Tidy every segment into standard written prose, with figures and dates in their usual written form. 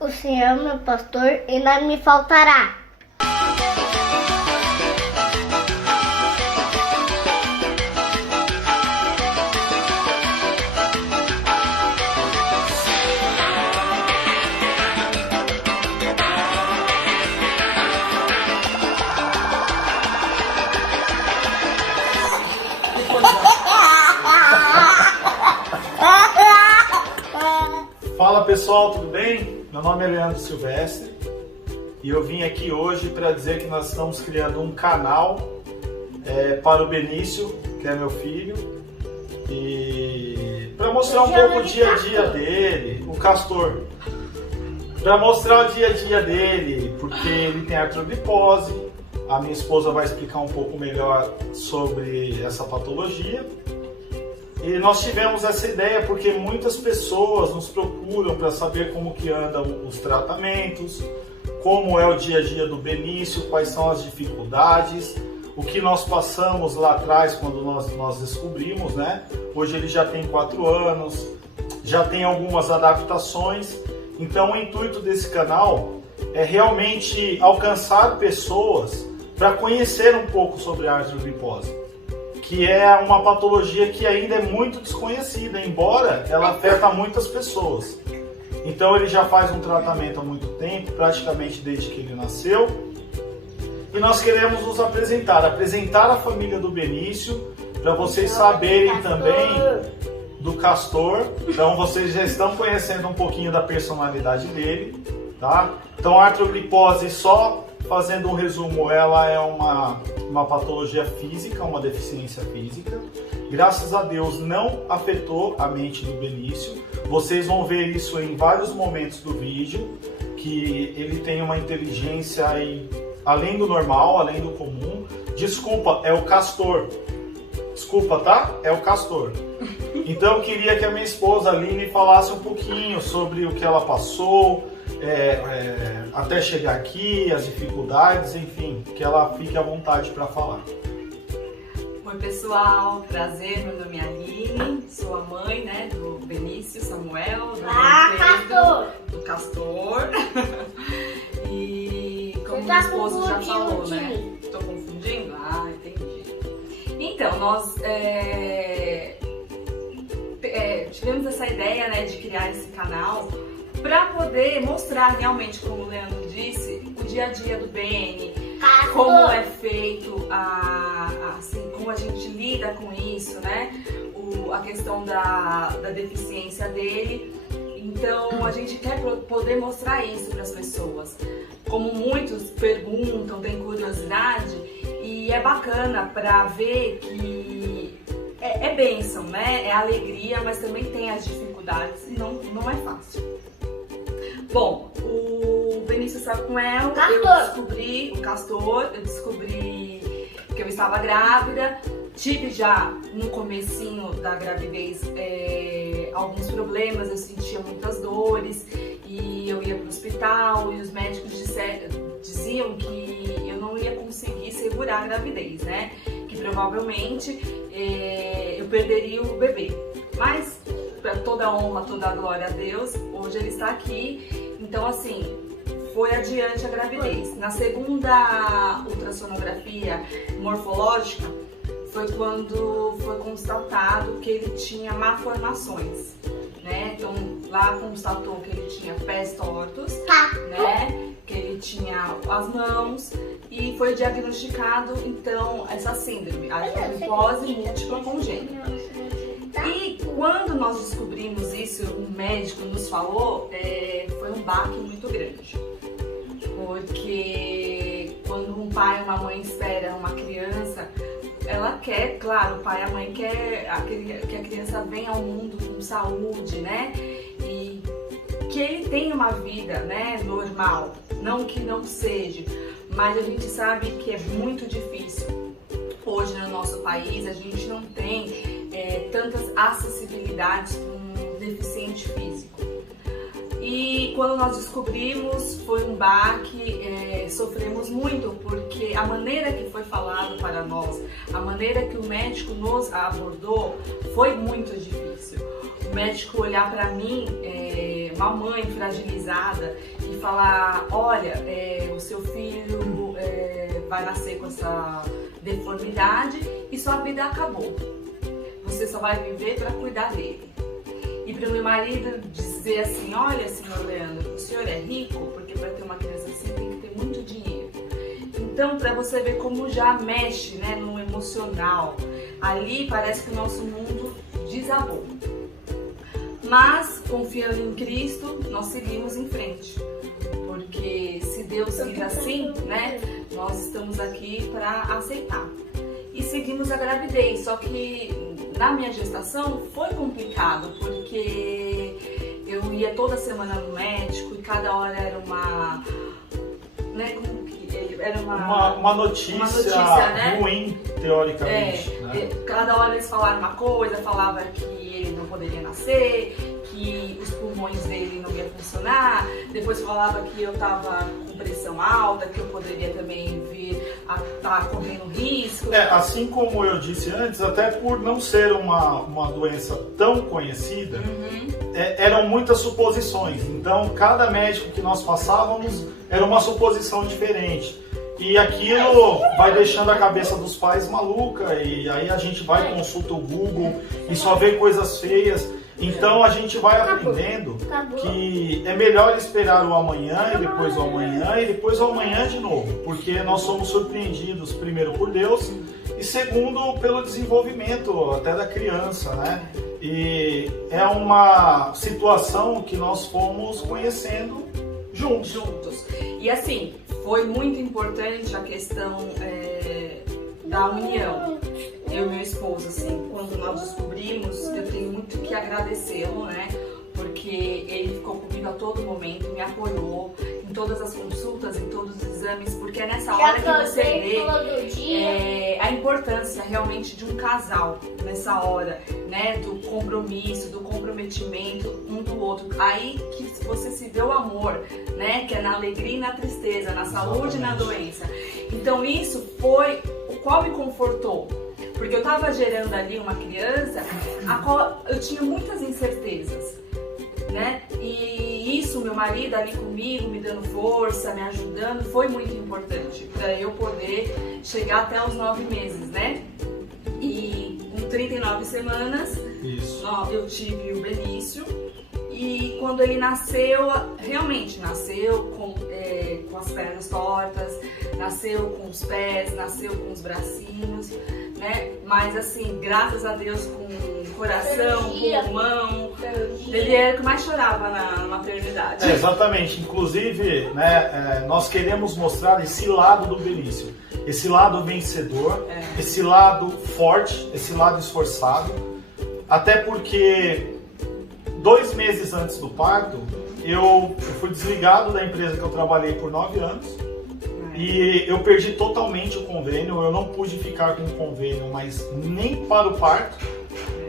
O Senhor é meu pastor e nada me faltará. Fala pessoal, tudo bem? Meu nome é Leandro Silvestre e eu vim aqui hoje para dizer que nós estamos criando um canal para o Benício, que é meu filho, e para mostrar um pouco o dia a dia dele, o Castor, para mostrar o dia a dia dele, porque ele tem artroglicose. A minha esposa vai explicar um pouco melhor sobre essa patologia. E nós tivemos essa ideia porque muitas pessoas nos procuram para saber como que andam os tratamentos, como é o dia a dia do Benício, quais são as dificuldades, o que nós passamos lá atrás quando nós descobrimos, né? Hoje ele já tem 4 anos, já tem algumas adaptações. Então o intuito desse canal é realmente alcançar pessoas para conhecer um pouco sobre a artroglicose, que é uma patologia que ainda é muito desconhecida, embora ela afeta muitas pessoas. Então ele já faz um tratamento há muito tempo, praticamente desde que ele nasceu. E nós queremos nos apresentar a família do Benício, para vocês saberem também do Castor. Então vocês já estão conhecendo um pouquinho da personalidade dele, tá? Então a artroglicose, só fazendo um resumo, ela é uma patologia física, uma deficiência física. Graças a Deus não afetou a mente do Benício. Vocês vão ver isso em vários momentos do vídeo, que ele tem uma inteligência aí, além do normal, além do comum. Desculpa, é o Castor. Desculpa, tá? É o Castor. Então eu queria que a minha esposa Aline falasse um pouquinho sobre o que ela passou, até chegar aqui, as dificuldades, enfim, que ela fique à vontade para falar. Oi pessoal, prazer, meu nome é Aline, sou a mãe, né, do Benício Samuel, do Castor. E como meu esposo já falou, né? Tô confundindo? Ah, entendi. Então, nós tivemos essa ideia, né, de criar esse canal para poder mostrar realmente, como o Leandro disse, o dia a dia do Beni, como é feito, assim, como a gente lida com isso, né? A questão da deficiência dele. Então a gente quer poder mostrar isso para as pessoas. Como muitos perguntam, têm curiosidade, e é bacana para ver que é bênção, né? É alegria, mas também tem as dificuldades e não é fácil. Bom, o Benício Samuel, eu descobri que eu estava grávida. Tive já no comecinho da gravidez alguns problemas, eu sentia muitas dores e eu ia para o hospital e os médicos diziam que eu não ia conseguir segurar a gravidez, né? Que provavelmente eu perderia o bebê. Mas, para toda a honra, toda a glória a Deus, hoje ele está aqui. Então, assim, foi adiante a gravidez. Na segunda ultrassonografia morfológica, foi quando foi constatado que ele tinha malformações, né? Então, lá constatou que ele tinha pés tortos, né? Que ele tinha as mãos e foi diagnosticado, então, essa síndrome, a artroglicose múltipla congênita. E quando nós descobrimos isso, um médico nos falou, foi um baque muito grande. Porque quando um pai e uma mãe esperam uma criança, ela quer, claro, o pai e a mãe quer que a criança venha ao mundo com saúde, né? E que ele tenha uma vida, né, normal. Não que não seja, mas a gente sabe que é muito difícil. Hoje no nosso país a gente não tem tantas acessibilidades para um deficiente físico. E quando nós descobrimos, foi um baque, sofremos muito, porque a maneira que foi falado para nós, a maneira que o médico nos abordou, foi muito difícil. O médico olhar para mim, uma mãe fragilizada e falar, olha, o seu filho vai nascer com essa deformidade e sua vida acabou. Você só vai viver para cuidar dele. E para o meu marido dizer assim, olha, senhor Leandro, o senhor é rico, porque para ter uma criança assim tem que ter muito dinheiro. Então, para você ver como já mexe, né, no emocional, ali parece que o nosso mundo desabou. Mas, confiando em Cristo, nós seguimos em frente. Porque se Deus quis assim, né, nós estamos aqui para aceitar. E seguimos a gravidez, só que na minha gestação foi complicado, porque eu ia toda semana no médico e cada hora era uma... Né, como que era uma notícia, né? ruim, teoricamente. Né? Cada hora eles falaram uma coisa, falava que ele não poderia nascer, que os pulmões dele não iam funcionar, depois falava que eu estava com pressão alta, que eu poderia também vir a estar correndo risco. Assim como eu disse antes, até por não ser uma doença tão conhecida, eram muitas suposições. Então, cada médico que nós passávamos era uma suposição diferente. E aquilo vai deixando a cabeça dos pais maluca, e aí a gente vai, consulta o Google e só vê coisas feias. Então a gente vai aprendendo que é melhor esperar o amanhã e depois o amanhã e depois o amanhã de novo, porque nós somos surpreendidos primeiro por Deus e segundo pelo desenvolvimento até da criança, né? E é uma situação que nós fomos conhecendo juntos. E assim, foi muito importante a questão da união. Eu e meu esposo, assim, quando nós descobrimos, eu tenho muito que agradecê-lo, né? Porque ele ficou comigo a todo momento, me apoiou em todas as consultas, em todos os exames, porque é nessa hora que você vê a importância realmente de um casal, nessa hora, né? Do compromisso, do comprometimento um do outro. Aí que você se vê o amor, né? Que é na alegria e na tristeza, na saúde e na doença. Então isso foi o qual me confortou. Porque eu estava gerando ali uma criança a qual eu tinha muitas incertezas, né? E isso, meu marido ali comigo, me dando força, me ajudando, foi muito importante para eu poder chegar até os 9 meses, né? E com 39 semanas, eu tive o Benício. E quando ele nasceu, realmente nasceu com as pernas tortas, nasceu com os pés, nasceu com os bracinhos, né? Mas assim, graças a Deus, com coração, pulmão, ele era o que mais chorava na maternidade. Exatamente, inclusive, né, nós queremos mostrar esse lado do Benício, esse lado vencedor, esse lado forte, esse lado esforçado, até porque 2 meses antes do parto, eu fui desligado da empresa que eu trabalhei por 9 anos e eu perdi totalmente o convênio, eu não pude ficar com o convênio, mas nem para o parto.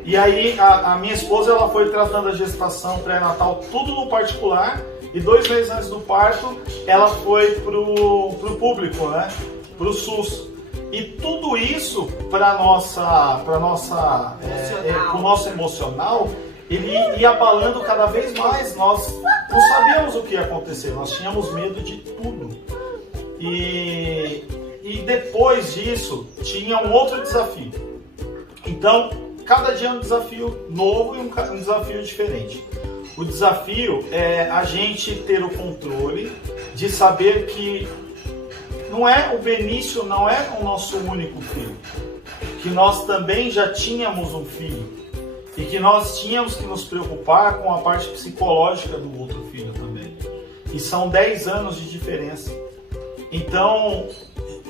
E aí a minha esposa, ela foi tratando a gestação pré-natal tudo no particular e 2 meses antes do parto ela foi pro público, né? Pro SUS. E tudo isso para o nosso emocional, ele ia abalando cada vez mais. Nós não sabíamos o que ia acontecer, nós tínhamos medo de tudo. E depois disso, tinha um outro desafio. Então, cada dia é um desafio novo e um desafio diferente. O desafio é a gente ter o controle de saber que o Benício não é o nosso único filho, que nós também já tínhamos um filho. E que nós tínhamos que nos preocupar com a parte psicológica do outro filho também. E são 10 anos de diferença. Então,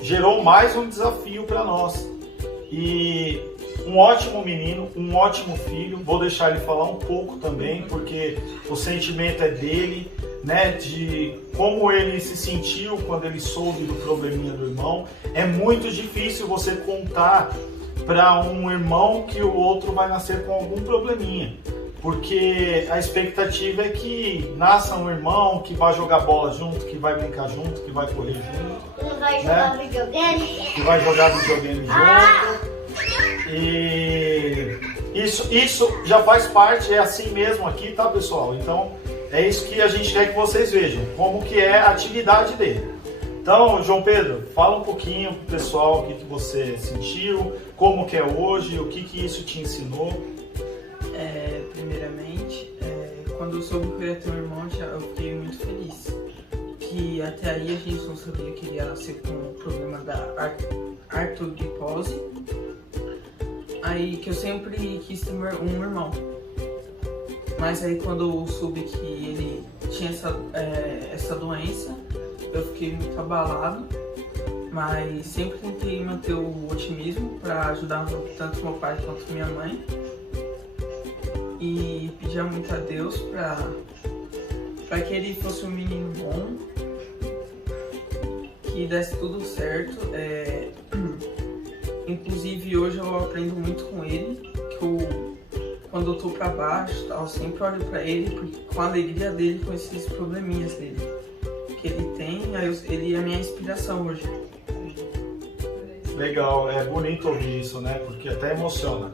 gerou mais um desafio para nós. E um ótimo menino, um ótimo filho. Vou deixar ele falar um pouco também, porque o sentimento é dele, né? De como ele se sentiu quando ele soube do probleminha do irmão. É muito difícil você contar para um irmão que o outro vai nascer com algum probleminha, porque a expectativa é que nasça um irmão que vai jogar bola junto, que vai brincar junto, que vai correr junto, que vai jogar videogame, que vai jogar videogame junto. E isso já faz parte, é assim mesmo aqui, tá, pessoal? Então É isso que a gente quer que vocês vejam, como que é a atividade dele. Então, João Pedro, fala um pouquinho pro pessoal o que você sentiu, como que é hoje, o que isso te ensinou. Primeiramente, quando eu soube que eu ia ter um irmão, eu fiquei muito feliz. Que até aí a gente não sabia que ele ia nascer com o problema da artrogipose. Aí que eu sempre quis ter um irmão. Mas aí quando eu soube que ele tinha essa doença, eu fiquei muito abalado. Mas sempre tentei manter o otimismo para ajudar tanto meu pai quanto minha mãe. E pedia muito a Deus para que ele fosse um menino bom, que desse tudo certo. Inclusive hoje eu aprendo muito com ele, quando eu tô pra baixo, eu sempre olho pra ele, porque com a alegria dele, com esses probleminhas dele que ele tem, ele é a minha inspiração hoje. Legal, é bonito ouvir isso, né? Porque até emociona.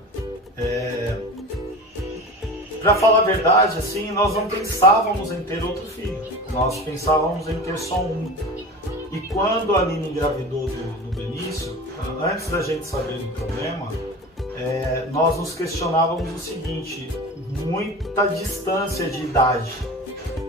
Pra falar a verdade, assim, nós não pensávamos em ter outro filho. Nós pensávamos em ter só um. E quando a Aline engravidou do Benício, antes da gente saber do problema, nós nos questionávamos o seguinte: muita distância de idade,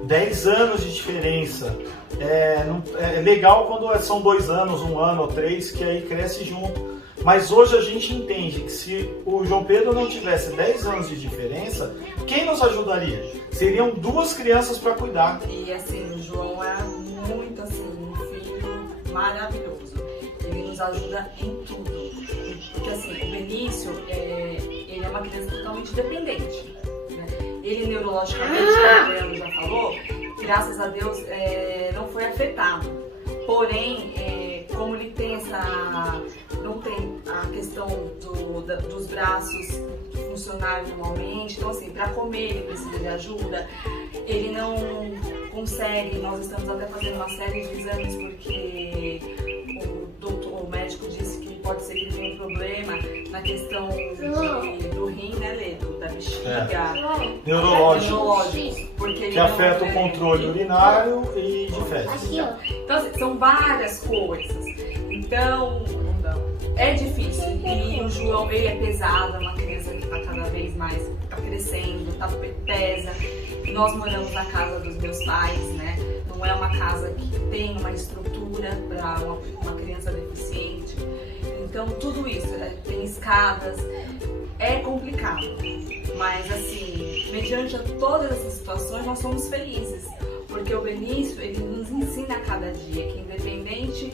10 anos de diferença. É legal quando são 2 anos, 1 ano ou 3, que aí cresce junto. Mas hoje a gente entende que se o João Pedro não tivesse 10 anos de diferença, quem nos ajudaria? Seriam 2 crianças para cuidar. E assim, o João é muito assim, um filho maravilhoso. Ele nos ajuda em tudo. Porque assim, o Benício, ele é uma criança totalmente dependente. Né? Ele neurologicamente, como a Adriana já falou, graças a Deus não foi afetado. Porém, como ele tem não tem a questão dos braços funcionarem normalmente, então assim, para comer ele precisa de ajuda, ele não consegue, nós estamos até fazendo uma série de exames porque o médico disse que pode ser que ele tenha um problema na questão do rim, né, Lê? Da bexiga. Neurológico. Porque que afeta o controle urinário e de fezes. Então, assim, são várias coisas. Então, é difícil. E o João, ele é pesado, é uma criança que está cada vez mais, está crescendo, pesa. Nós moramos na casa dos meus pais, né? Não é uma casa que tem uma estrutura para uma criança deficiente. Então, tudo isso, tem escadas, é complicado. Mas, assim, mediante todas essas situações, nós somos felizes. Porque o Benício, ele nos ensina a cada dia que independente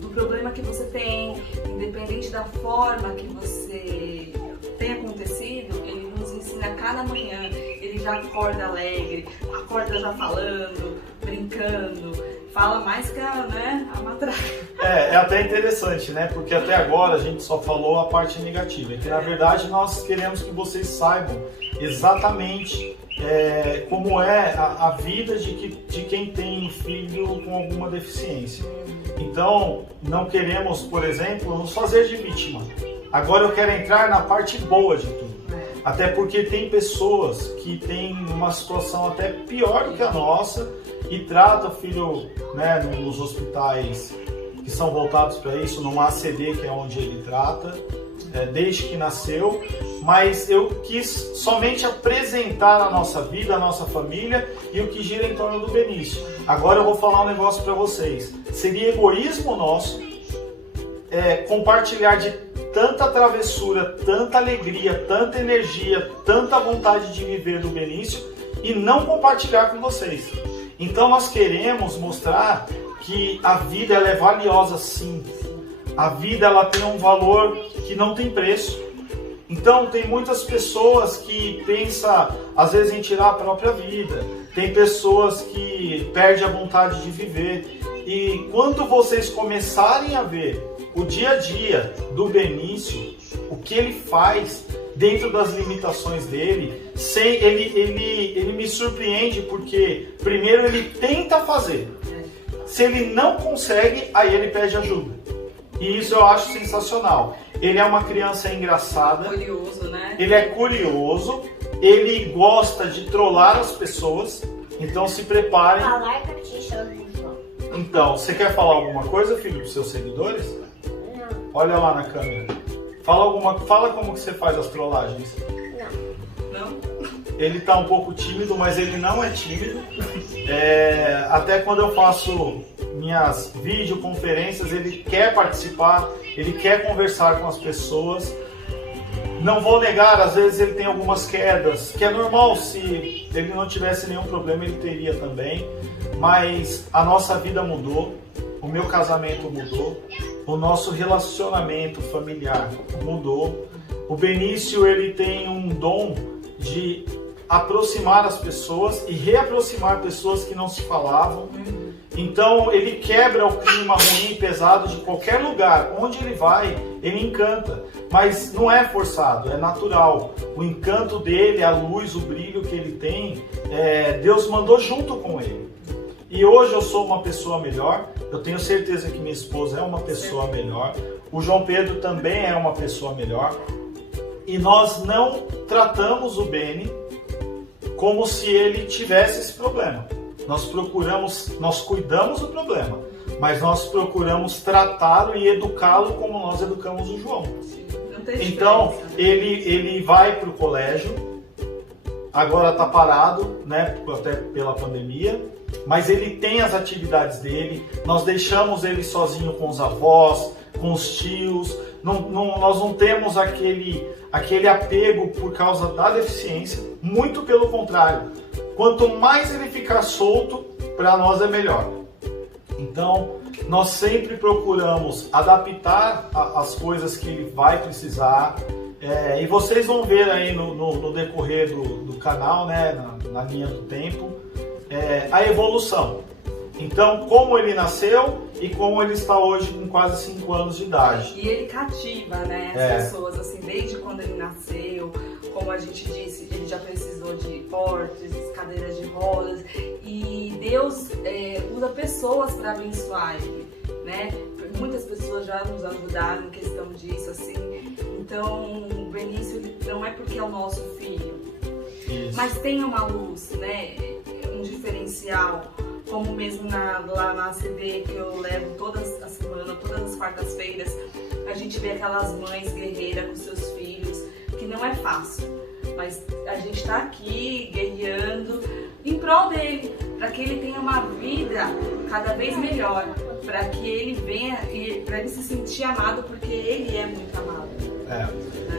do problema que você tem, independente da forma que você tem acontecido, ele nos ensina a cada manhã. Ele já acorda alegre, acorda já falando, brincando, fala mais que a matraca. É até interessante, né? Porque até agora a gente só falou a parte negativa. E que na verdade nós queremos que vocês saibam exatamente como é a vida de quem tem filho com alguma deficiência. Então, não queremos, por exemplo, nos fazer de vítima. Agora eu quero entrar na parte boa de tudo. Até porque tem pessoas que têm uma situação até pior do que a nossa e tratam o filho, né, nos hospitais que são voltados para isso, no ACD, que é onde ele trata, desde que nasceu. Mas eu quis somente apresentar a nossa vida, a nossa família e o que gira em torno do Benício. Agora eu vou falar um negócio para vocês. Seria egoísmo nosso compartilhar de tanta travessura, tanta alegria, tanta energia, tanta vontade de viver do Benício e não compartilhar com vocês. Então nós queremos mostrar que a vida ela é valiosa sim. A vida ela tem um valor que não tem preço. Então tem muitas pessoas que pensam às vezes em tirar a própria vida. Tem pessoas que perdem a vontade de viver. E quando vocês começarem a ver o dia a dia do Benício, o que ele faz dentro das limitações dele, ele me surpreende porque primeiro ele tenta fazer. Se ele não consegue, aí ele pede ajuda. E isso eu acho sensacional. Ele é uma criança engraçada. Curioso, né? Ele é curioso. Ele gosta de trollar as pessoas. Então se preparem. Falar carticha do João. Então, você quer falar alguma coisa, filho, para os seus seguidores? Não, Olha lá na câmera. Fala como que você faz as trollagens. não. Não? Ele tá um pouco tímido, mas ele não é tímido. Até quando eu faço minhas videoconferências, ele quer participar, ele quer conversar com as pessoas. Não vou negar, às vezes ele tem algumas quedas, que é normal, se ele não tivesse nenhum problema, ele teria também. Mas a nossa vida mudou, o meu casamento mudou, o nosso relacionamento familiar mudou. O Benício, ele tem um dom de aproximar as pessoas e reaproximar pessoas que não se falavam. Então ele quebra o clima ruim, pesado de qualquer lugar. Onde ele vai, ele encanta. Mas não é forçado, é natural. O encanto dele, a luz, o brilho que ele tem, Deus mandou junto com ele. E hoje eu sou uma pessoa melhor. Eu tenho certeza que minha esposa é uma pessoa melhor. O João Pedro também é uma pessoa melhor. E nós não tratamos o Beni como se ele tivesse esse problema. Nós cuidamos do problema, mas nós procuramos tratá-lo e educá-lo como nós educamos o João. Não tem Então, diferença. ele vai para o colégio, agora está parado, né, até pela pandemia, mas ele tem as atividades dele, nós deixamos ele sozinho com os avós, com os tios, nós não temos aquele apego por causa da deficiência, muito pelo contrário. Quanto mais ele ficar solto, para nós é melhor. Então, nós sempre procuramos adaptar as coisas que ele vai precisar. E vocês vão ver aí no decorrer do canal, né, na linha do tempo, a evolução. Então, como ele nasceu e como ele está hoje com quase 5 anos de idade. E ele cativa, né, as pessoas, assim, desde quando ele nasceu. Como a gente disse, ele já precisou de portes, cadeiras de rodas. E Deus usa pessoas para abençoar ele, né? Muitas pessoas já nos ajudaram em questão disso, assim. Então, o Benício, ele não é porque é o nosso filho. Isso. Mas tem uma luz, né? Um diferencial. Como mesmo lá na ACD, que eu levo todas as semanas, todas as quartas-feiras, a gente vê aquelas mães guerreiras com seus filhos, que não é fácil. Mas a gente está aqui guerreando em prol dele, para que ele tenha uma vida cada vez melhor, para que ele venha e para ele se sentir amado, porque ele é muito amado.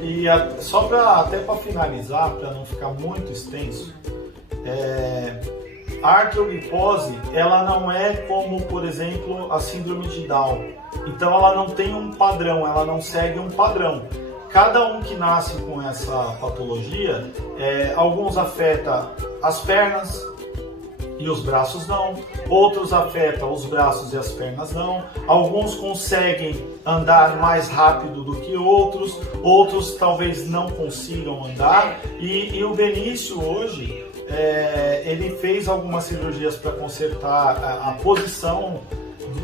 E só até para finalizar, para não ficar muito extenso, a artroglicose, ela não é como, por exemplo, a síndrome de Down. Então ela não tem um padrão, ela não segue um padrão. Cada um que nasce com essa patologia, alguns afeta as pernas e os braços não, outros afetam os braços e as pernas não, alguns conseguem andar mais rápido do que outros talvez não consigam andar, e o Benício hoje, ele fez algumas cirurgias para consertar a posição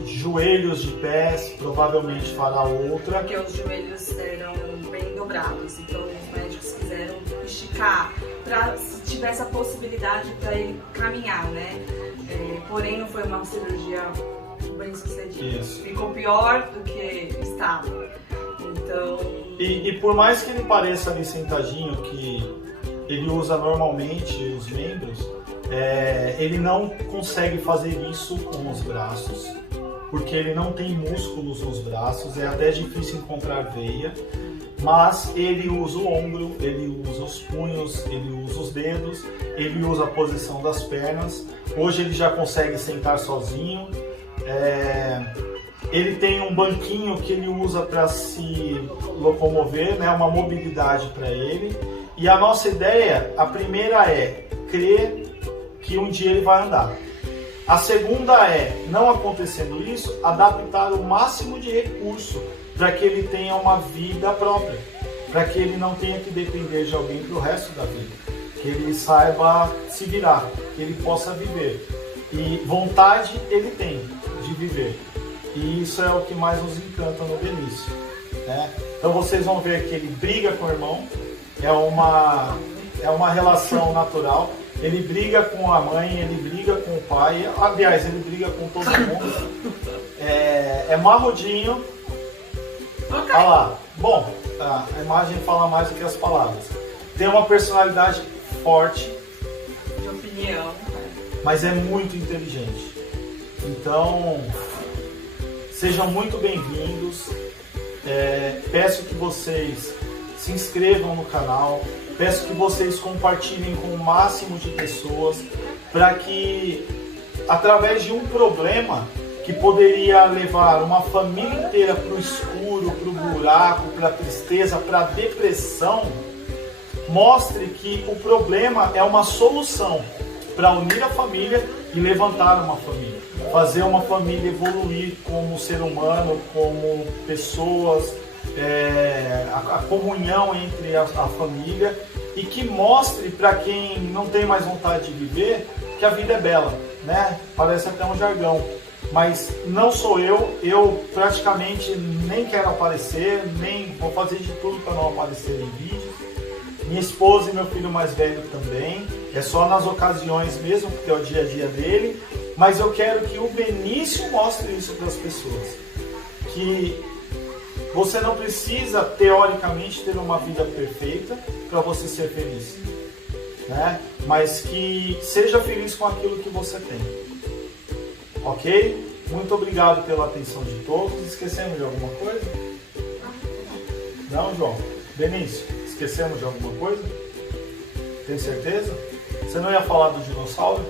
de joelhos, de pés, provavelmente fará outra. Porque os joelhos eram bem dobrados, então os médicos quiseram esticar para se tivesse a possibilidade para ele caminhar, né? Porém não foi uma cirurgia bem sucedida. Isso. Ficou pior do que estava. Então. E por mais que ele pareça ali sentadinho, que ele usa normalmente os membros, ele não consegue fazer isso com os braços, porque ele não tem músculos nos braços, é até difícil encontrar veia, mas ele usa o ombro, ele usa os punhos, ele usa os dedos, ele usa a posição das pernas. Hoje ele já consegue sentar sozinho, ele tem um banquinho que ele usa para se locomover, né, uma mobilidade para ele. E a nossa ideia, a primeira é crer que um dia ele vai andar. A segunda é, não acontecendo isso, adaptar o máximo de recurso para que ele tenha uma vida própria, para que ele não tenha que depender de alguém para o resto da vida, que ele saiba se virar, que ele possa viver. E vontade ele tem de viver. E isso é o que mais nos encanta no Benício, né? Então vocês vão ver que ele briga com o irmão, é uma relação natural. Ele briga com a mãe, ele briga com o pai, aliás, ele briga com todo mundo. É marrudinho. Ok. Olha lá. Bom, a imagem fala mais do que as palavras. Tem uma personalidade forte, De opinião. mas é muito inteligente. Então, sejam muito bem-vindos. Peço que vocês se inscrevam no canal. Peço que vocês compartilhem com o máximo de pessoas para que, através de um problema que poderia levar uma família inteira para o escuro, para o buraco, para a tristeza, para a depressão, mostre que o problema é uma solução para unir a família e levantar uma família. Fazer uma família evoluir como ser humano, como pessoas, a comunhão entre a família, e que mostre para quem não tem mais vontade de viver que a vida é bela, né? Parece até um jargão, mas não sou eu praticamente nem quero aparecer, nem vou fazer de tudo para não aparecer em vídeos. Minha esposa e meu filho mais velho também, é só nas ocasiões mesmo, porque é o dia a dia dele, mas eu quero que o Benício mostre isso para as pessoas, que você não precisa, teoricamente, ter uma vida perfeita para você ser feliz, né? Mas que seja feliz com aquilo que você tem. Ok? Muito obrigado pela atenção de todos. Esquecemos de alguma coisa? Não, João? Benício, esquecemos de alguma coisa? Tem certeza? Você não ia falar do dinossauro?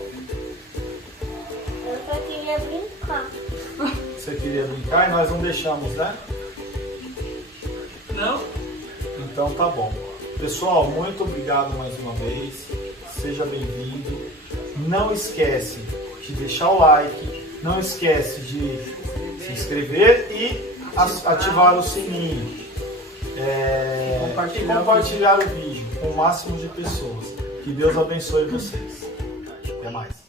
Eu só queria brincar. Você queria brincar e nós não deixamos, né? Não? Então tá bom. Pessoal, muito obrigado mais uma vez. Seja bem-vindo. Não esquece de deixar o like. Não esquece de se inscrever e ativar o sininho. E compartilhar o vídeo com o máximo de pessoas. Que Deus abençoe vocês. Até mais.